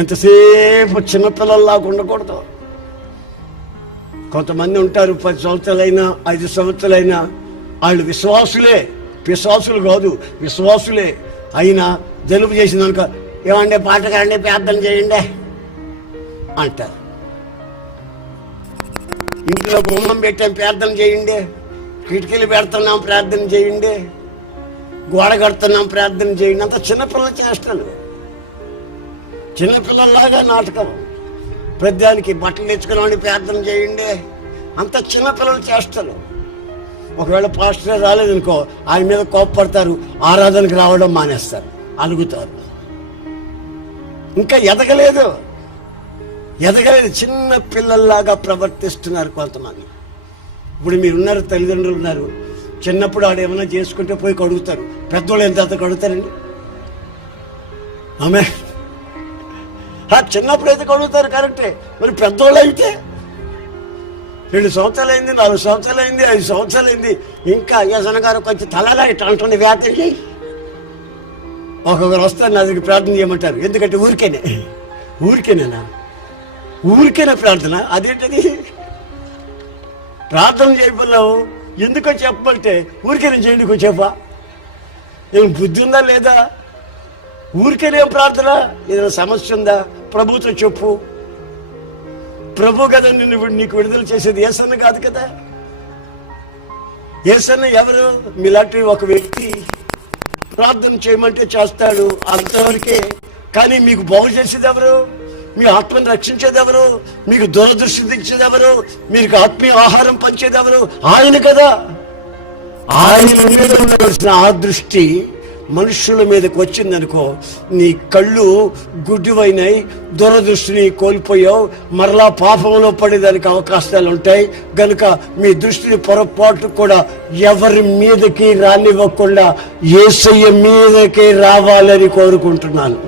ఎంతసేపు చిన్నపిల్లల్లాగా ఉండకూడదు. కొంతమంది ఉంటారు 10 సంవత్సరాలైనా 5 సంవత్సరాలైనా వాళ్ళు విశ్వాసులే, పిశాసులు కాదు, విశ్వాసులే. అయినా జలుబు చేసిందనుకో, ఏమంటే పాటకారండి, ప్రార్థన చేయండి అంటారు. ఇంట్లో గుమ్మం పెట్టాం, ప్రార్థన చేయండి. కిటికీలు పెడుతున్నాం, ప్రార్థన చేయండి. గోడ కడుతున్నాం, ప్రార్థన చేయండి. అంత చిన్నపిల్లల చేష్టలు, చిన్నపిల్లల్లాగా నాటకం. ప్రతిదానికి బట్టలు తెచ్చుకున్నామని ప్రార్థన చేయండి. అంత చిన్నపిల్లల చేష్టలు. ఒకవేళ పాస్టర్ రాలేదనుకో, ఆయన మీద కోపపడతారు, ఆరాధనకు రావడం మానేస్తారు, అలుగుతారు. ఇంకా ఎదగలేదు, చిన్న పిల్లల్లాగా ప్రవర్తిస్తున్నారు కొంతమంది. ఇప్పుడు మీరున్నారు, తల్లిదండ్రులు ఉన్నారు. చిన్నప్పుడు ఆడు ఏమైనా చేసుకుంటే పోయి కడుగుతారు. పెద్దోళ్ళు ఎంత కడుగుతారండి? ఆమె చిన్నప్పుడు అయితే కడుగుతారు, కరెక్టే. మరి పెద్దోళ్ళు అయితే 2 సంవత్సరాలు అయింది, 4 సంవత్సరాలు అయింది, 5 సంవత్సరాలు అయింది, ఇంకా యజన గారు కొంచెం తలలా ఇట్లా అంటుంది, వ్యాఖ్య చేయి. ఒక్కొక్కరు వస్తారు నా దగ్గర ప్రార్థన చేయమంటారు. ఎందుకంటే ఊరికేనేనా ప్రార్థన? అదేంటది? ప్రార్థన చేయబోలేవు ఎందుకో చెప్పమంటే ఊరికేనే చేయండి, కొంచెం చెప్పా. ఏం బుద్ధి ఉందా లేదా? ఊరికేనేం ప్రార్థన? ఏదైనా సమస్య ఉందా? ప్రభుతో చెప్పు. ప్రభు కదా నీకు విడుదల చేసేది, యేసన్న కాదు కదా. యేసన్న ఎవరు? మీలాంటి ఒక వ్యక్తి ప్రార్థన చేయమంటే చేస్తాడు, అంతవరకే. కానీ మీకు బాగు చేసేది ఎవరు? మీ ఆత్మను రక్షించేది ఎవరు? మీకు దూరదృష్టి తెచ్చేది ఎవరు? మీకు ఆత్మీయ ఆహారం పంచేది ఎవరు? ఆయన కదా. ఆయన మీద ఉండవలసిన ఆ దృష్టి మనుషుల మీదకి వచ్చిందనుకో, నీ కళ్ళు గుడ్డివైనాయి, దూరదృష్టిని కోల్పోయావు, మరలా పాపంలో పడేదానికి అవకాశాలు ఉంటాయి. గనుక మీ దృష్టిని పొరపాటు కూడా ఎవరి మీదకి రానివ్వకుండా యేసయ్య మీదకి రావాలని కోరుకుంటున్నాను.